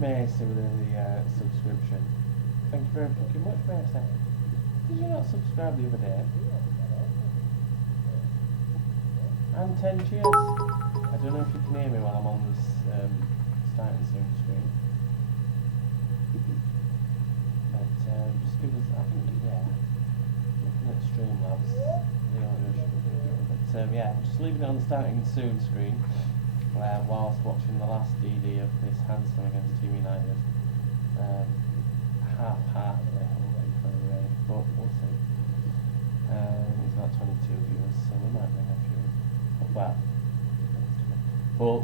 And Macy with the subscription. Thank you very fucking much, Macy. Did you not subscribe the other day? And 10 cheers. I don't know if you can hear me while I'm on this starting soon screen. But just give us, I think, yeah, looking at Streamlabs, the audio should be good. But yeah, just leaving it on the starting soon screen whilst watching the last DD of this Handsome against Team United. Half-heartedly hoping for a raid, but we'll see. He's got 22 viewers, so we might bring a few. Well, but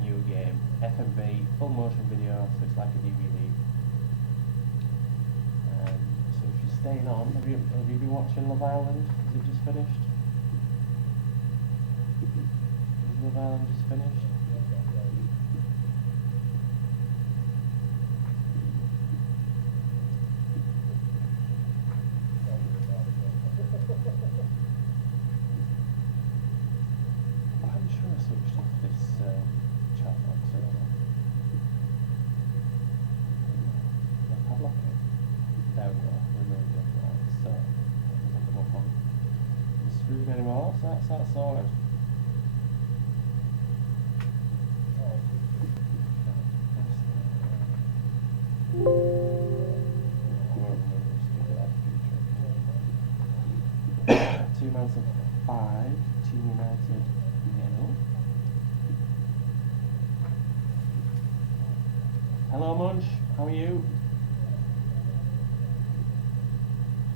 new game, FMV, full motion video, so it's like a DVD. So if you're staying on, have you been watching Love Island? Is it just finished? Is Love Island just finished? I'm sure I switched off this chat box earlier. Padlock it. There we go, removed it. Right, so it doesn't come up on the screen anymore, so that's that sorted. Two months of 5, Team United nil. Hello Munch, how are you?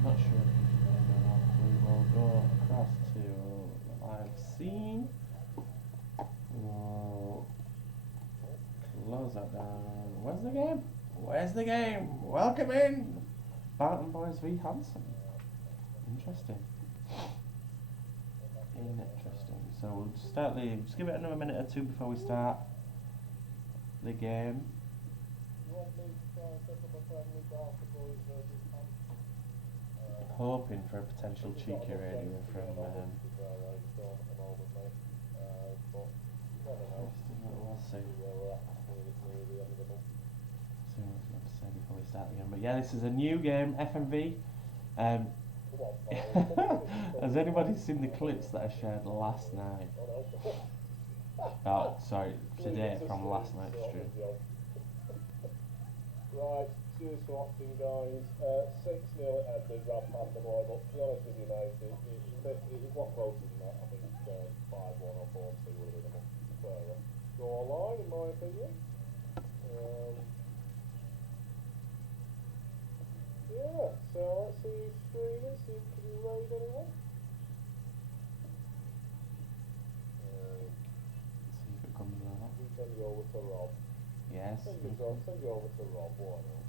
Not sure if you can hear me or not. We will go across to the live scene. We'll close that down. Where's the game? Where's the game? Welcome in! Barton Boys v Handsome. Interesting. Interesting. So we'll start just give it another minute or two before we start the game. Hoping for a potential cheeky radio from we'll see. See what he's got to say before we start the game. But yeah, this is a new game, FMV. Has anybody seen the clips that I shared last night? Oh, sorry, today from last night's stream. Right, cheers for watching, guys. 6-0 at the draft past the boy, but to be honest with you, mate, it was what closer than that. I think 5-1 or 4-2 would have been a much fairer scoreline, in my opinion. Yeah, so let's see who's streaming, see if we can raid anyone. See if it comes over. We send you over to Rob. Yes. Send you over to Rob, why not?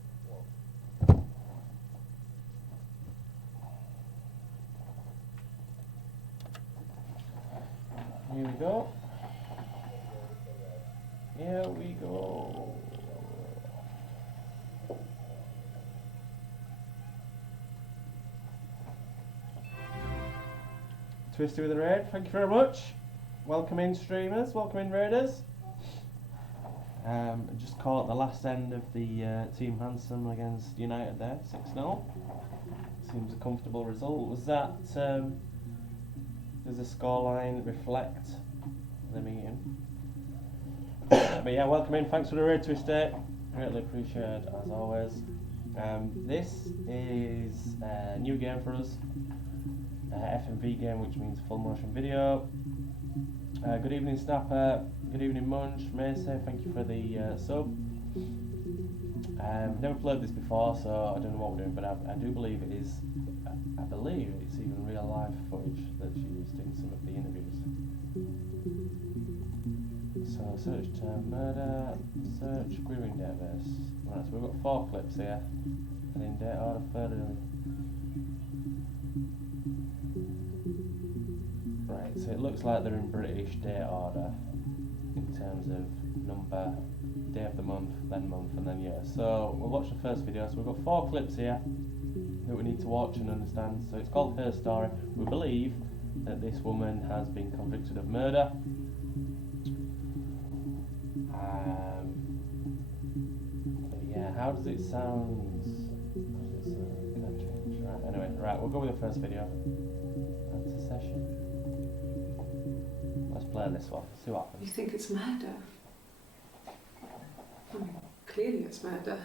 Here we go. Here we go. Twisty with the raid, thank you very much. Welcome in streamers, welcome in raiders. Just caught the last end of the Team Handsome against United there, 6-0. Seems a comfortable result. Was that, does the scoreline reflect the meeting? But yeah, welcome in, thanks for the raid, Twisty. Greatly appreciated as always. This is a new game for us. FMV Game, which means full motion video. Good evening Snapper, good evening Munch, Macy, thank you for the sub. Never played this before, so I don't know what we're doing, but I do believe it is, I believe it's even real life footage that's used in some of the interviews. So search term murder, search querying database. Right, so we've got 4 clips here, and in date order further. Right, so it looks like they're in British date order in terms of number, day of the month, and then year. So we'll watch the first video. So we've got 4 clips here that we need to watch and understand. So it's called Her Story. We believe that this woman has been convicted of murder. How does it sound? Can I change? Right, anyway, right, we'll go with the first video. That's a session. Let's play this one, see what happens. You think it's murder? I mean, clearly it's murder.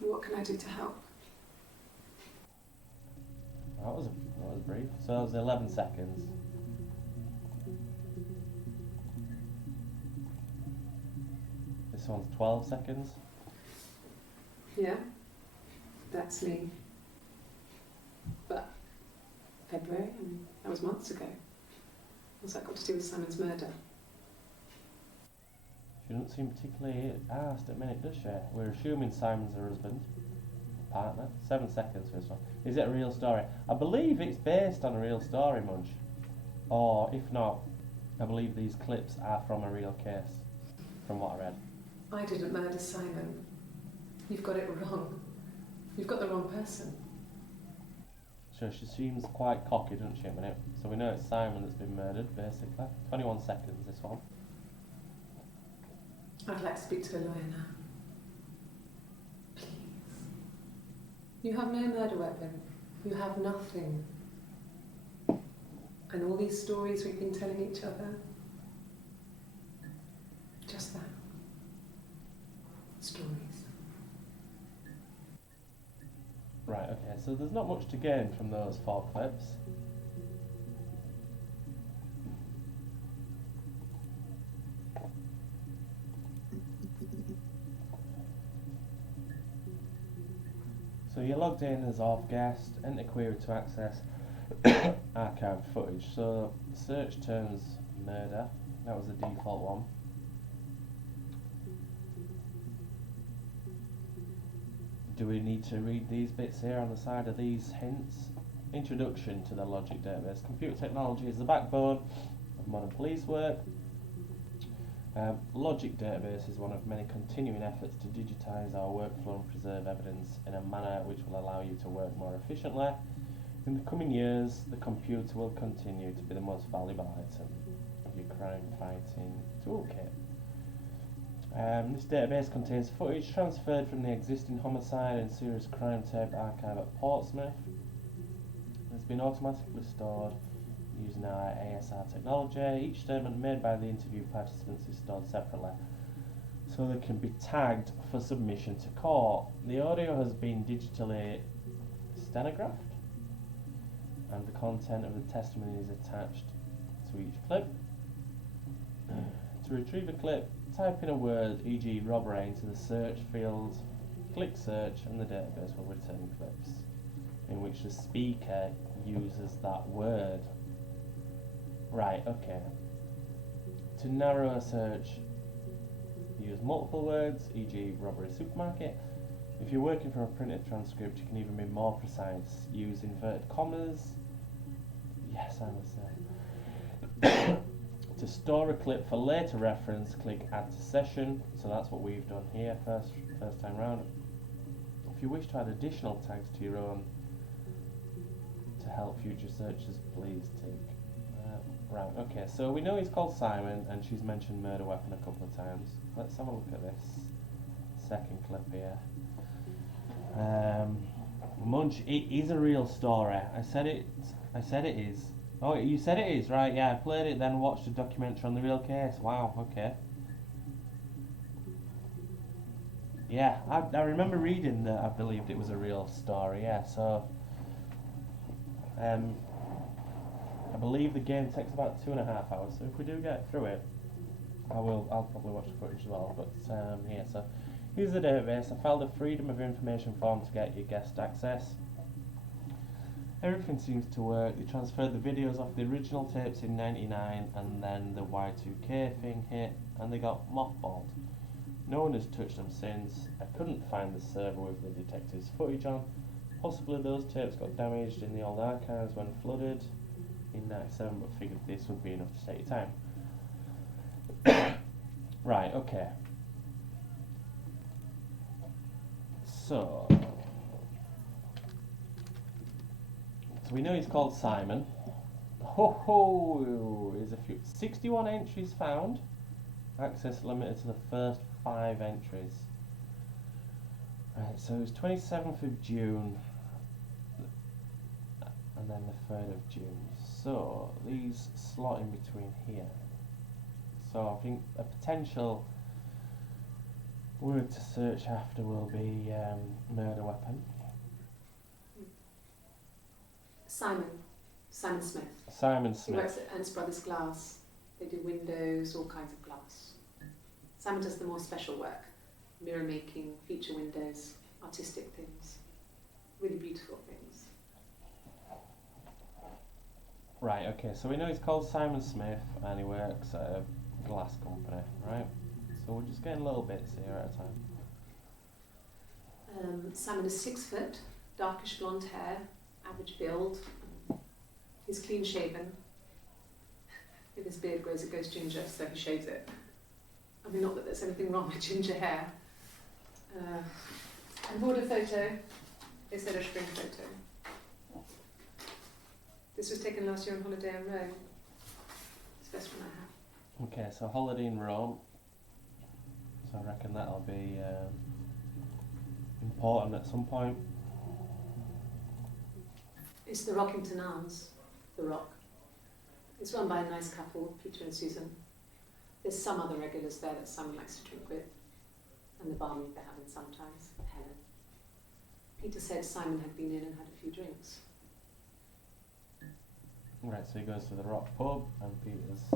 What can I do to help? That was brief. So that was 11 seconds. This one's 12 seconds. Yeah, that's me. But February, I mean, that was months ago. What's that got to do with Simon's murder? She doesn't seem particularly asked at the minute, does she? We're assuming Simon's her husband, partner. 7 seconds for this one. Is it a real story? I believe it's based on a real story, Munch. Or, if not, I believe these clips are from a real case, from what I read. I didn't murder Simon. You've got it wrong. You've got the wrong person. So she seems quite cocky, doesn't she, at the minute? So we know it's Simon that's been murdered, basically. 21 seconds, this one. I'd like to speak to a lawyer now. Please. You have no murder weapon. You have nothing. And all these stories we've been telling each other. Just that. Stories. Right, okay, so there's not much to gain from those 4 clips. So you're logged in as off guest, enter query to access archived footage. So search terms murder, that was the default one. Do we need to read these bits here on the side of these hints? Introduction to the logic database. Computer technology is the backbone of modern police work. Logic database is one of many continuing efforts to digitise our workflow and preserve evidence in a manner which will allow you to work more efficiently. In the coming years, the computer will continue to be the most valuable item of your crime fighting toolkit. This database contains footage transferred from the existing homicide and serious crime tape archive at Portsmouth. It's been automatically stored using our ASR technology. Each statement made by the interview participants is stored separately, so they can be tagged for submission to court. The audio has been digitally stenographed, and the content of the testimony is attached to each clip. To retrieve a clip, type in a word, e.g. robbery, into the search field, click search, and the database will return clips in which the speaker uses that word. Right, okay. To narrow a search, use multiple words, e.g. robbery supermarket. If you're working from a printed transcript, you can even be more precise. Use inverted commas. Yes, I understand. To store a clip for later reference, click add to session. So that's what we've done here, first time round. If you wish to add additional tags to your own to help future searches, please take. Right, okay, so we know he's called Simon, and she's mentioned murder weapon a couple of times. Let's have a look at this second clip here. Munch, it is a real story. I said it is. Oh, you said it is, right? Yeah, I played it, then watched a documentary on the real case. Wow, okay. Yeah, I remember reading that I believed it was a real story, yeah, so I believe the game takes about 2.5 hours, so if we do get through it, I'll probably watch the footage as well, but yeah, so here's the database. I filed a Freedom of Information form to get your guest access. Everything seems to work. They transferred the videos off the original tapes in '99, and then the Y2K thing hit, and they got mothballed. No one has touched them since. I couldn't find the server with the detectives' footage on. Possibly those tapes got damaged in the old archives when flooded in '97, but figured this would be enough to save your time. Right, okay. So we know he's called Simon. Ho, is a few 61 entries found. Access limited to the first 5 entries. Right, so it was 27th of June and then the 3rd of June. So these slot in between here. So I think a potential word to search after will be murder weapon. Simon Smith. Simon He Smith. works at Ernst Brothers Glass. They do windows, all kinds of glass. Simon does the more special work, mirror making, feature windows, artistic things, really beautiful things. Right, okay, so we know he's called Simon Smith and he works at a glass company, right? So we're just getting little bits here at a time. Simon is 6 foot, darkish blonde hair, average build. He's clean shaven. If his beard grows, it goes ginger, so he shaves it. I mean, not that there's anything wrong with ginger hair. I bought a photo. They said a spring photo. This was taken last year on holiday in Rome. It's the best one I have. Okay, so holiday in Rome. So I reckon that'll be important at some point. It's the Rockington Arms, the Rock. It's run by a nice couple, Peter and Susan. There's some other regulars there that Simon likes to drink with, and the barmaid they're having sometimes, Helen. Peter said Simon had been in and had a few drinks. Right, so he goes to the Rock pub and Peter's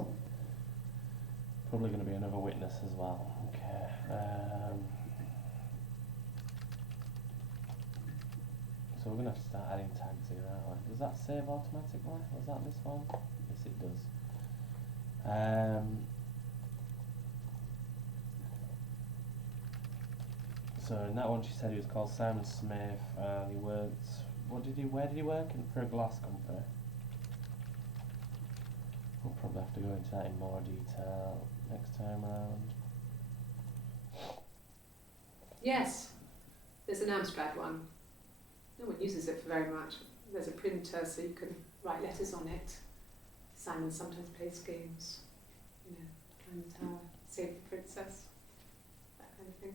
probably going to be another witness as well. Okay. So we're going to have to start adding tags here, aren't we? Does that save automatically? Was that this one? Yes, it does. So in that one she said he was called Simon Smith and he worked, where did he work? For a glass company. We'll probably have to go into that in more detail next time around. Yes, there's an Amstrad one. No one uses it for very much. There's a printer so you can write letters on it. Simon sometimes plays games, you know, climb the tower, save the princess, that kind of thing.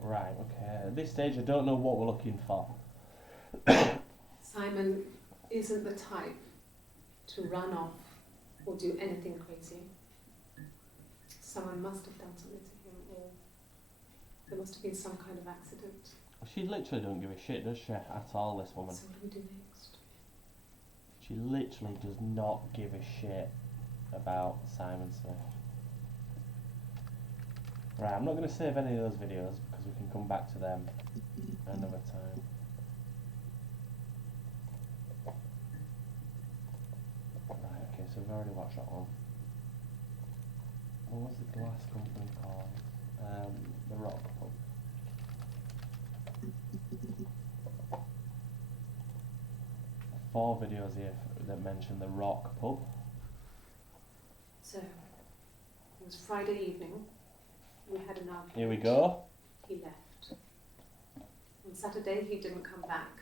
Right, okay. At this stage I don't know what we're looking for. Simon isn't the type to run off or do anything crazy. Someone must have done something to him, or there must have been some kind of accident. She literally don't give a shit, does she, at all, this woman? So what do we do next? She literally does not give a shit about Simon Smith. Right, I'm not going to save any of those videos because we can come back to them another time. Right, okay, so we've already watched that one. What was the glass company called? The Rock Pub. Four videos here that mention the Rock Pub. So, it was Friday evening. We had an argument. Here we go. He left. On Saturday, he didn't come back.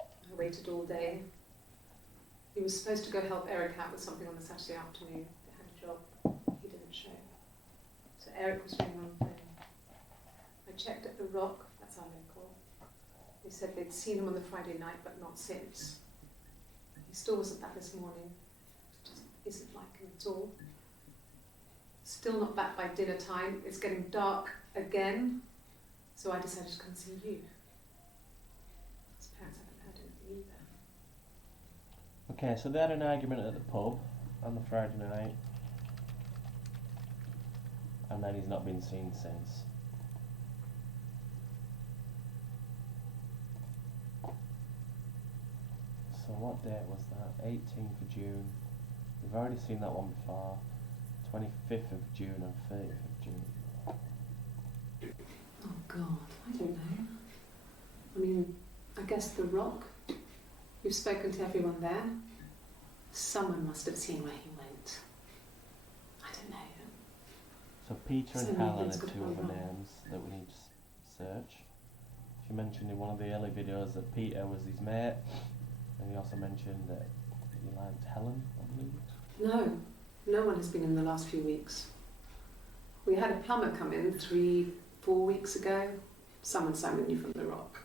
I waited all day. He was supposed to go help Eric out with something on the Saturday afternoon. They had a job. He didn't show. So Eric was ringing on the phone. I checked at the Rock, that's our local. They said they'd seen him on the Friday night, but not since. He still wasn't back this morning. It just isn't like him at all. Still not back by dinner time. It's getting dark again. So I decided to come see you. His parents haven't heard anything either. Okay, so they had an argument at the pub on the Friday night. And then he's not been seen since. So what date was that? 18th of June. We've already seen that one before. 25th of June and 30th of June. Oh God, I don't know. I mean, I guess the Rock. You've spoken to everyone there. Someone must have seen where he went. I don't know. So Peter So and many Helen things are could two have other gone wrong. names that we need to search. She mentioned in one of the early videos that Peter was his mate, and he also mentioned that he liked Helen, I believe. No, no one has been in the last few weeks. We had a plumber come in 3-4 weeks ago. Someone summoned you from the rock.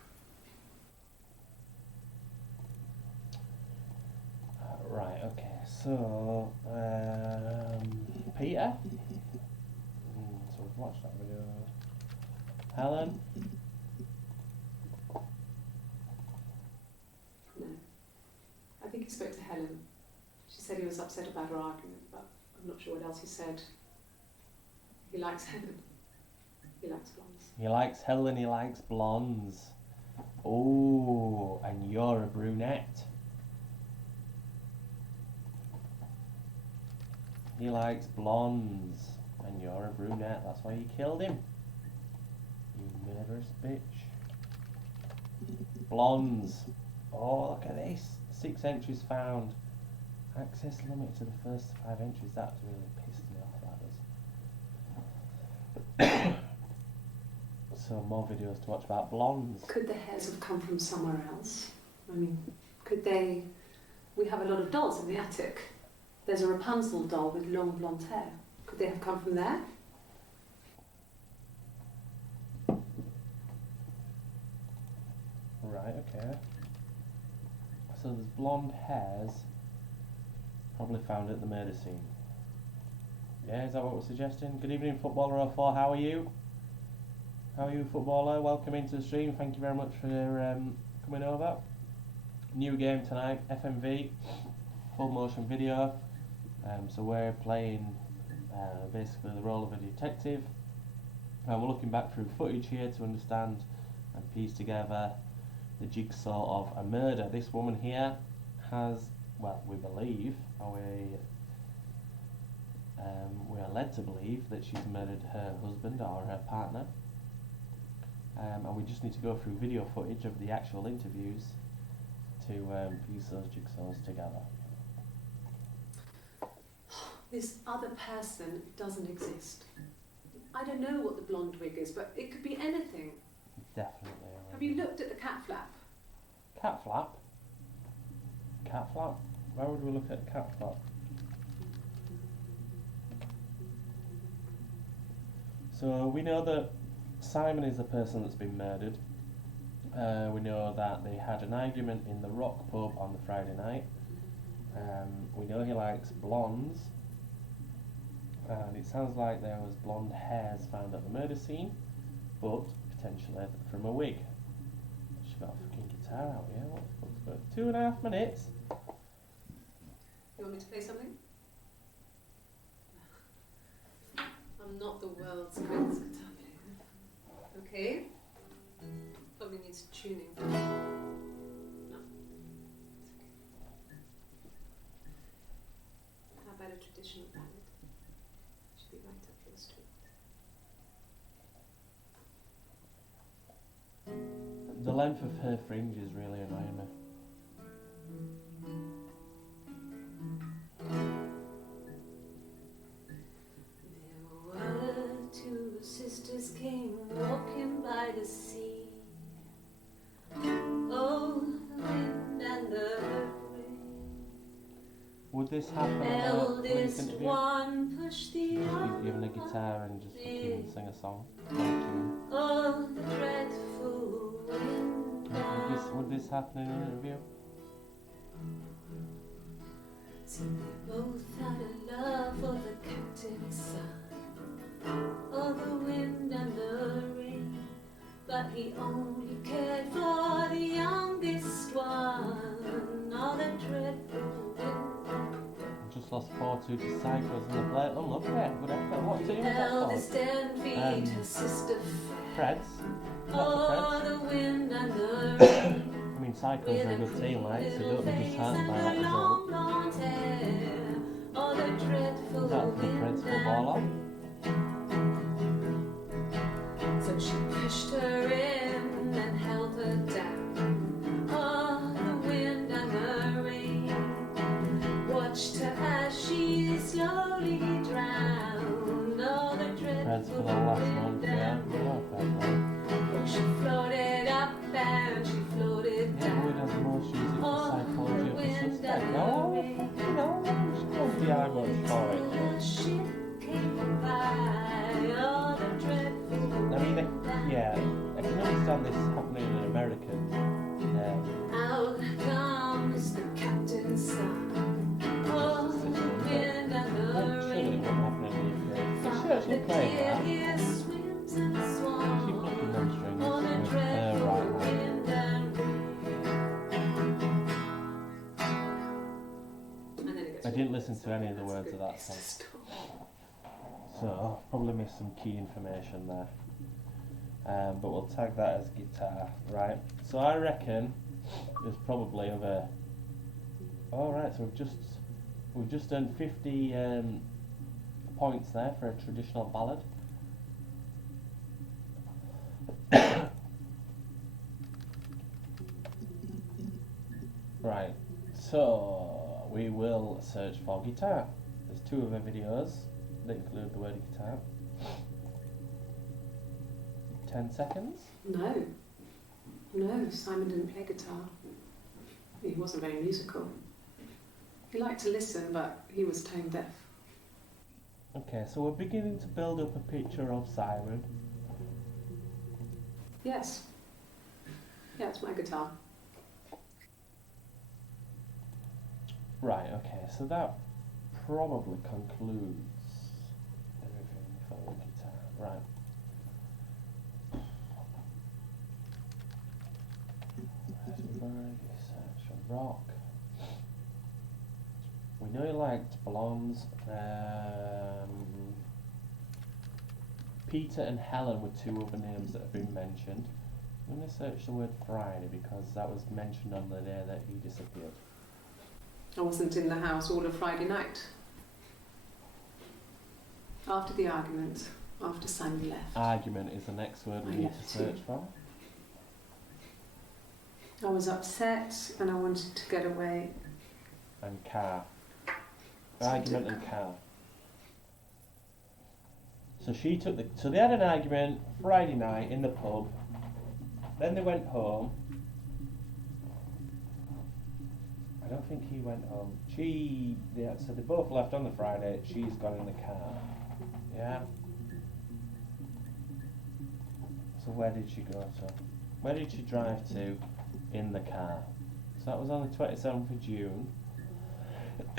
Right, okay, so, Peter? So we've watched that video. Helen? No. I think he spoke to Helen. She said he was upset about her argument, but I'm not sure what else he said. He likes Helen. He likes blondes. He likes Helen, he likes blondes. Oh, and you're a brunette. He likes blondes, and you're a brunette. That's why you killed him. You murderous bitch. Blondes. Oh, look at this. 6 entries found. Access limit to the first 5 entries. That's really pissed me off, that does. So more videos to watch about blondes. Could the hairs have come from somewhere else? I mean, could they... We have a lot of dolls in the attic. There's a Rapunzel doll with long blonde hair. Could they have come from there? Right, okay. So there's blonde hairs, probably found at the murder scene. Yeah, is that what we're suggesting? Good evening, Footballer 04, how are you? How are you, Footballer? Welcome into the stream, thank you very much for coming over. New game tonight, FMV, full motion video. So we're playing basically the role of a detective. And we're looking back through footage here to understand and piece together the jigsaw of a murder. This woman here has, well, we believe, or we are led to believe that she's murdered her husband or her partner. And we just need to go through video footage of the actual interviews to piece those jigsaws together. This other person doesn't exist. I don't know what the blonde wig is, but it could be anything. Definitely. Have you looked at the cat flap? Cat flap? Cat flap? Why would we look at cat flap? So we know that Simon is the person that's been murdered. We know that they had an argument in the Rock pub on the Friday night. We know he likes blondes. And it sounds like there was blonde hairs found at the murder scene, but potentially from a wig. She's got a fucking guitar out here. What the fuck's going on? 2.5 minutes. You want me to play something? I'm not the world's greatest guitar player. Okay. Probably needs tuning. No. It's okay. How about a traditional ballad? Should be right up your street. The length of her fringe is really annoying me. There were 2 sisters came walking by the sea. Oh, the wind and the rain. Would this happen in Eldest this interview? one pushed the He's other. given a guitar and just fucking sing a song. Play a tune. Oh, the dreadful wind. Would this happen in an interview? See, they both had a love for the captain's son. Oh, the wind and the rain. But he only cared for the youngest one. Oh, the dreadful wind. Just lost 4-2 to Cycles in the plate. Oh, look at it. Good effort. What team is that Eldest for? envied her sister fair. Preds. Oh, the wind and the rain. I mean, Cycles are a good team, right? So Little don't be face disheartened by and that her long result. blonde hair. Oh, the dreadful Is that the wind Preds and footballer? So she pushed her in and held her down. Oh, the wind and the rain watched her as she slowly drowned. Oh, the Preds for dreadful the last wind month, yeah. and Yeah, fair play. rain. Oh, she floated up I mean, yeah, I can understand this happening in America. Out comes the captain's son. Oh, But wind and the surely it rain. won't happen in the UK. Is she actually playing that? Here swims and Keep swans. looking them strings On a with her dreadful right hand. wind and rain. And then it gets I didn't listen to any of the That's a words good of that place to song, stop. so I'll probably missed some key information there. But we'll tag that as guitar, right? So I reckon there's probably other. All right, so we've just done 50 points there for a traditional ballad. Right, so we will search for guitar. There's 2 other videos that include the word guitar. 10 seconds. No, Simon didn't play guitar. He wasn't very musical. He liked to listen, but he was tone deaf. Okay, so we're beginning to build up a picture of Simon. Yes. Yeah, it's my guitar. Right, okay, so that probably concludes everything for the guitar. Right. Research for rock. We know he liked blondes. Peter and Helen were 2 other names that have been mentioned. I'm going to search the word Friday because that was mentioned on the day that he disappeared. I wasn't in the house all of Friday night. After the argument, after Simon left. Argument is the next word we I need left to search too. for. I was upset and I wanted to get away. And car. So Argument took- and car. So so they had an argument Friday night in the pub. Then they went home. I don't think he went home. So they both left on the Friday. She's gone in the car. Yeah. So where did she go to? Where did she drive to in the car? So that was on the 27th of June.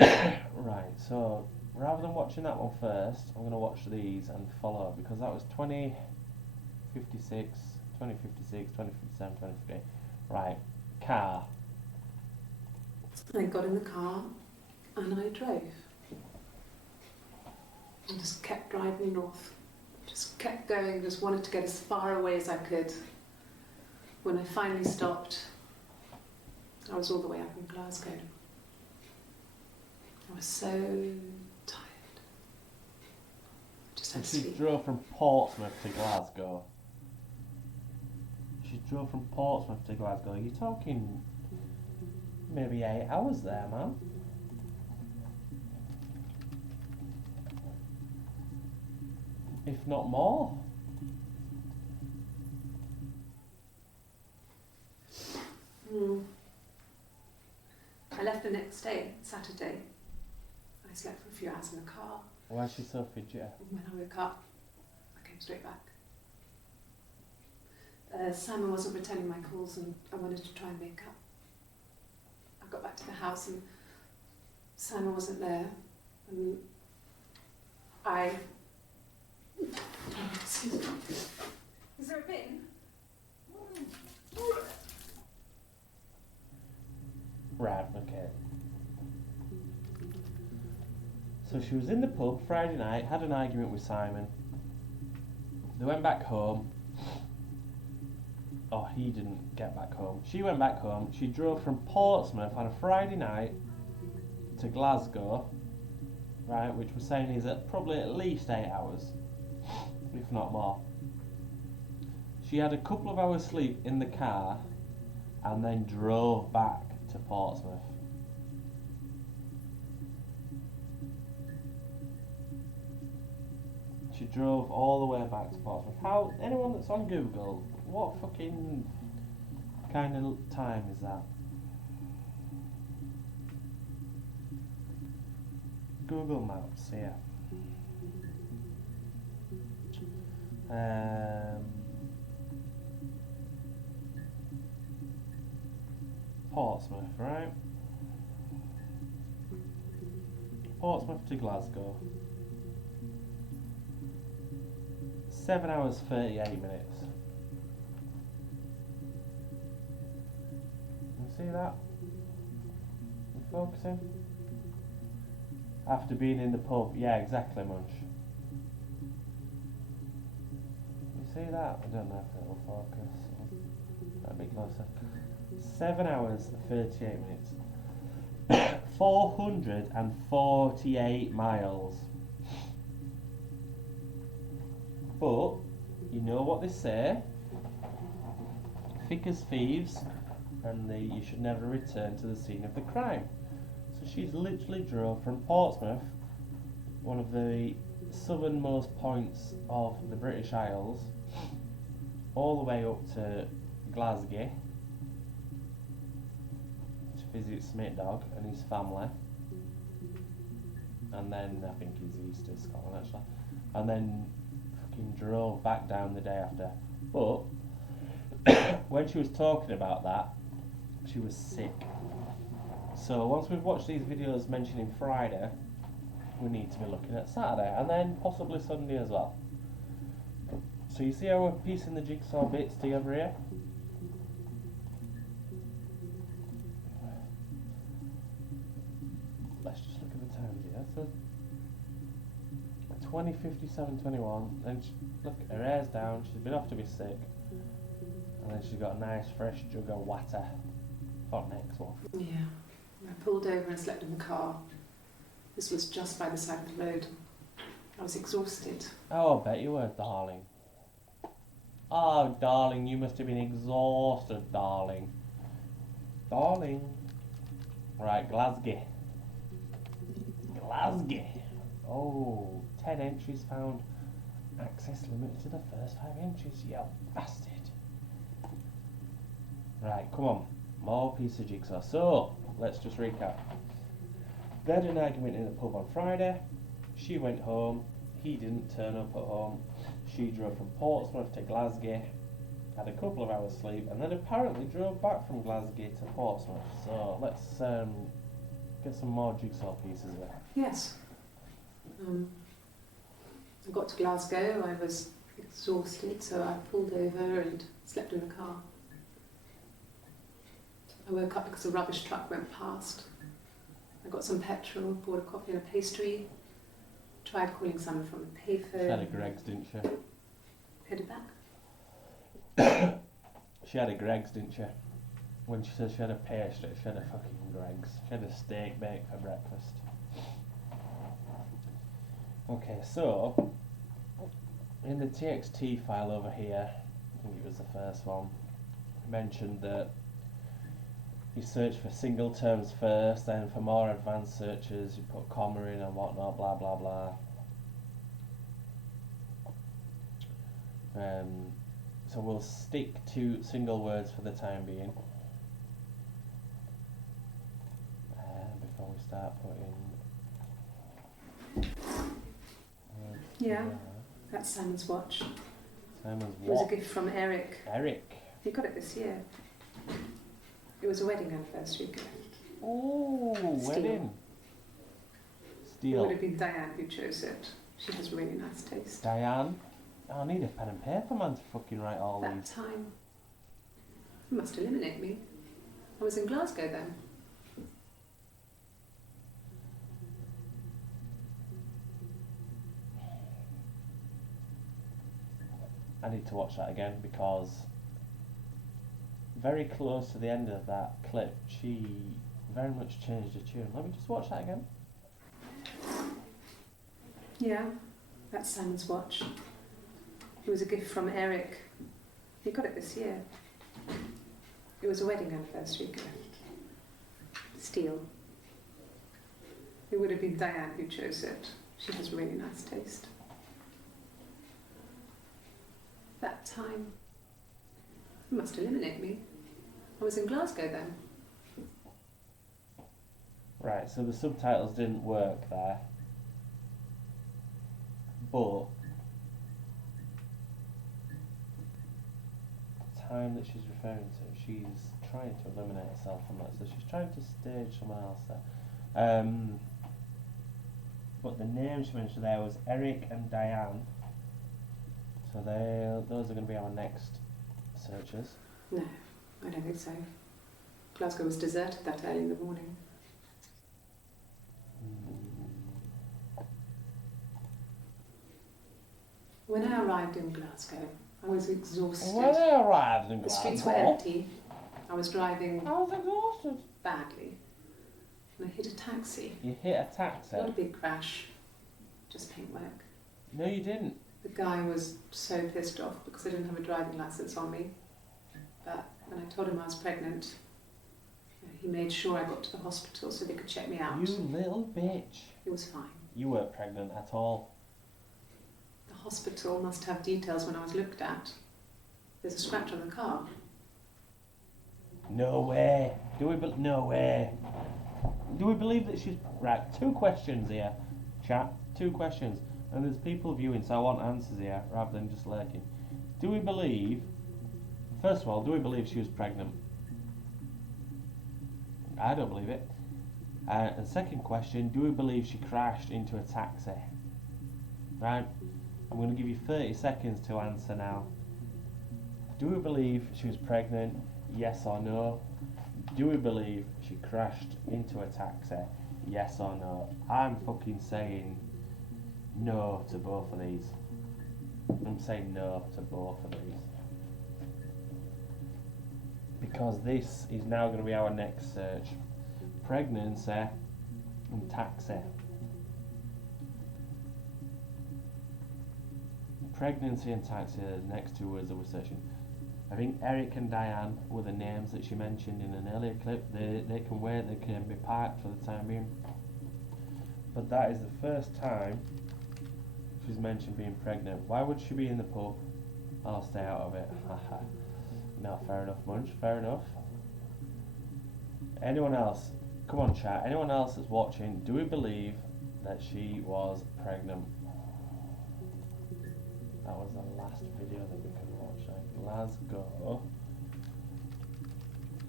Right, so rather than watching that one first, I'm going to watch these and follow because that was 2056, 2056, 2057, 2058. Right, car. I got in the car and I drove. I just kept driving north. Just kept going, just wanted to get as far away as I could. When I finally stopped, I was all the way up in Glasgow. I was so tired. I just So had to she sleep. drove from Portsmouth to Glasgow. She drove from Portsmouth to Glasgow. You're talking maybe 8 hours there, man. If not more. I left the next day, Saturday. I slept for a few hours in the car. Why is she so fidgety? When I woke up, I came straight back. Simon wasn't returning my calls and I wanted to try and make up. I got back to the house and Simon wasn't there. And I... Excuse me. Is there a bin? Right, okay. So she was in the pub Friday night, had an argument with Simon. They went back home. Oh, he didn't get back home. She went back home. She drove from Portsmouth on a Friday night to Glasgow, right, which we're saying is probably at least 8 hours, if not more. She had a couple of hours sleep in the car and then drove back to Portsmouth. She drove all the way back to Portsmouth. How, anyone that's on Google, what fucking kind of time is that? Google Maps, yeah. Portsmouth, right? Portsmouth to Glasgow. 7 hours 38 minutes. You see that? You focusing? After being in the pub, yeah, exactly, Munch. You see that? I don't know if it will focus. That'll be closer. 7 hours 38 minutes. 448 miles. But you know what they say, thick as thieves, and you should never return to the scene of the crime. So she's literally drove from Portsmouth, one of the southernmost points of the British Isles, all the way up to Glasgow to visit Smith Dog and his family, and then I think he's east of Scotland actually, and then drove back down the day after. But when she was talking about that, she was sick. So once we've watched these videos mentioning Friday, we need to be looking at Saturday and then possibly Sunday as well. So you see how we're piecing the jigsaw bits together here? Let's just look at the times here. So 20:57:21, and look, her hair's down, she's been off to be sick, and then she's got a nice fresh jug of water for next one. Yeah, I pulled over and slept in the car. This was just by the side of the road. I was exhausted. Oh, I bet you were, darling. Oh, darling, you must have been exhausted, darling. Darling. Right, Glasgow. Glasgow. Oh, 10 entries found. Access limited to the first 5 entries, you bastard. Right, come on. More piece of jigsaw. So, let's just recap. They had an argument in the pub on Friday. She went home. He didn't turn up at home. She drove from Portsmouth to Glasgow, had a couple of hours sleep, and then apparently drove back from Glasgow to Portsmouth. So, let's get some more jigsaw pieces there. Yes. I got to Glasgow, I was exhausted, so I pulled over and slept in the car. I woke up because a rubbish truck went past. I got some petrol, bought a coffee and a pastry, tried calling someone from the payphone. She had a Greggs, didn't she? Headed back. She had a Greggs, didn't she? When she said she had a pastry, she had a fucking Greggs. She had a steak bake for breakfast. Okay, so in the TXT file over here, I think it was the first one, it mentioned that you search for single terms first, then for more advanced searches you put comma in and whatnot, blah blah blah. So we'll stick to single words for the time being. Before we start putting... Yeah, that's Simon's watch. Simon's It was a watch. gift from Eric. Eric. He got it this year. It was a wedding anniversary gift. Oh, Steel. wedding. It Steel. would have been Diane who chose it. She has really nice taste. Diane. Oh, I need a pen and paper, man, to fucking write all That these. time. You must eliminate me. I was in Glasgow then. I need to watch that again because very close to the end of that clip, she very much changed the tune. Let me just watch that again. Yeah, that's Simon's watch. It was a gift from Eric. He got it this year. It was a wedding anniversary gift. Steel. It would have been Diane who chose it. She has really nice taste. That time. You must eliminate me. I was in Glasgow then. Right, so the subtitles didn't work there. But time that she's referring to, she's trying to eliminate herself from that. So she's trying to stage someone else there. But the names she mentioned there was Eric and Diane. So those are going to be our next searches. No, I don't think so. Glasgow was deserted that early in the morning. When I arrived in Glasgow, I was exhausted. When I arrived in The Glasgow, streets were empty. I was driving I was exhausted. badly. And I hit a taxi. You hit a taxi? Not a big crash, just paintwork. No, you didn't. The guy was so pissed off because I didn't have a driving licence on me. But when I told him I was pregnant, he made sure I got to the hospital so they could check me out. You little bitch. It was fine. You weren't pregnant at all. The hospital must have details when I was looked at. There's a scratch on the car. No way. No way. Do we believe that she's... Right, 2 questions here, chat. 2 questions. And there's people viewing, so I want answers here, rather than just lurking. Do we believe... First of all, do we believe she was pregnant? I don't believe it. And second question, do we believe she crashed into a taxi? Right? I'm going to give you 30 seconds to answer now. Do we believe she was pregnant? Yes or no? Do we believe she crashed into a taxi? Yes or no? I'm fucking saying no to both of these. I'm saying no to both of these. Because this is now going to be our next search. Pregnancy and taxi. Pregnancy and taxi are the next 2 words that we're searching. I think Eric and Diane were the names that she mentioned in an earlier clip. They can wait, they can be parked for the time being. But that is the first time she's mentioned being pregnant. Why would she be in the pub? I'll stay out of it. No, fair enough, Munch, fair enough. Anyone else? Come on, chat. Anyone else that's watching, do we believe that she was pregnant? That was the last video that we could watch. Glasgow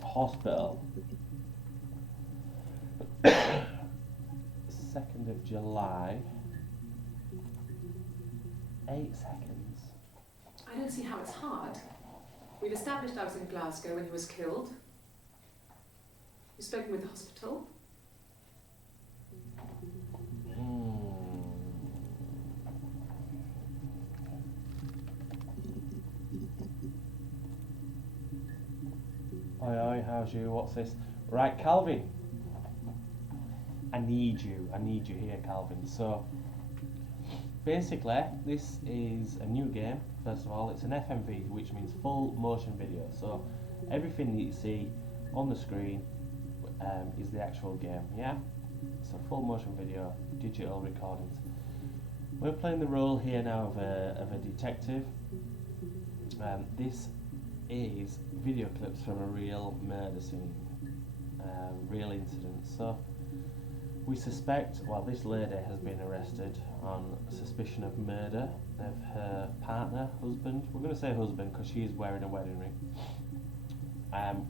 Hospital. 2nd of July. 8 seconds. I don't see how it's hard. We've established I was in Glasgow when he was killed. You've spoken with the hospital. Oi, how's you? What's this? Right, Calvin. I need you here, Calvin. So, basically, this is a new game. First of all, it's an FMV, which means full motion video. So, everything that you see on the screen is the actual game, yeah? So, full motion video, digital recordings. We're playing the role here now of a detective. This is video clips from a real murder scene, real incident. So we suspect, well, this lady has been arrested on suspicion of murder of her partner, husband. We're going to say husband because she is wearing a wedding ring.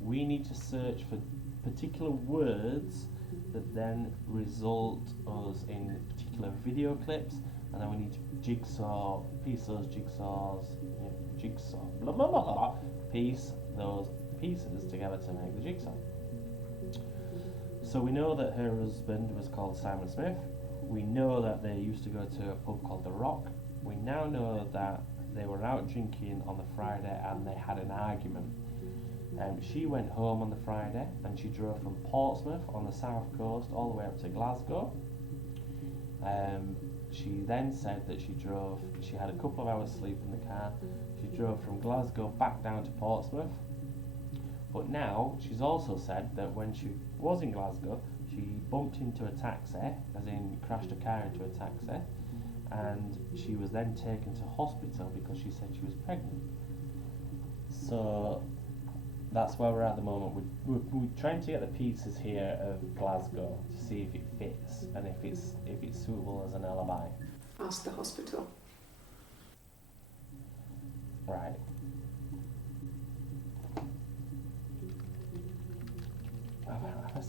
We need to search for particular words that then result us in particular video clips, and then we need to piece those jigsaws, blah blah blah blah, piece those pieces together to make the jigsaw. So we know that her husband was called Simon Smith. We know that they used to go to a pub called The Rock. We now know that they were out drinking on the Friday and they had an argument. She went home on the Friday and she drove from Portsmouth on the south coast all the way up to Glasgow. She then said that she had a couple of hours sleep in the car. She drove from Glasgow back down to Portsmouth. But now she's also said that when she was in Glasgow, she bumped into a taxi, as in crashed a car into a taxi, and she was then taken to hospital because she said she was pregnant. So that's where we're at the moment. We're trying to get the pieces here of Glasgow to see if it fits and if it's suitable as an alibi. Ask the hospital. Right.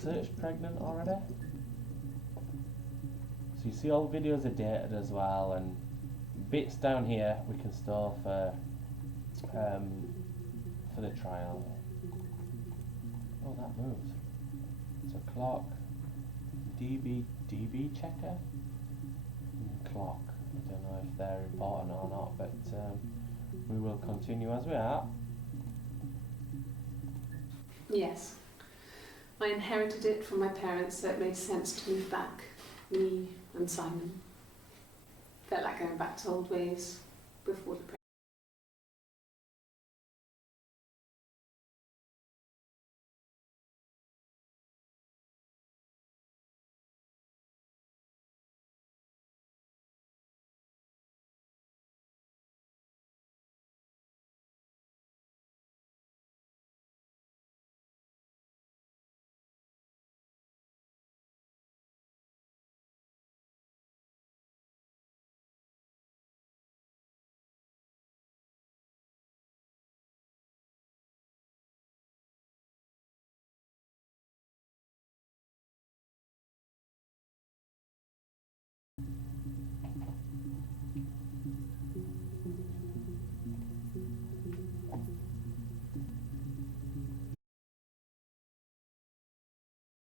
searched pregnant already. So you see all the videos are dated as well, and bits down here we can store for the trial. Oh, that moves. It's a clock. DB checker. Clock. I don't know if they're important or not, but we will continue as we are. Yes. I inherited it from my parents, so it made sense to move back. Me and Simon. Felt like going back to old ways before the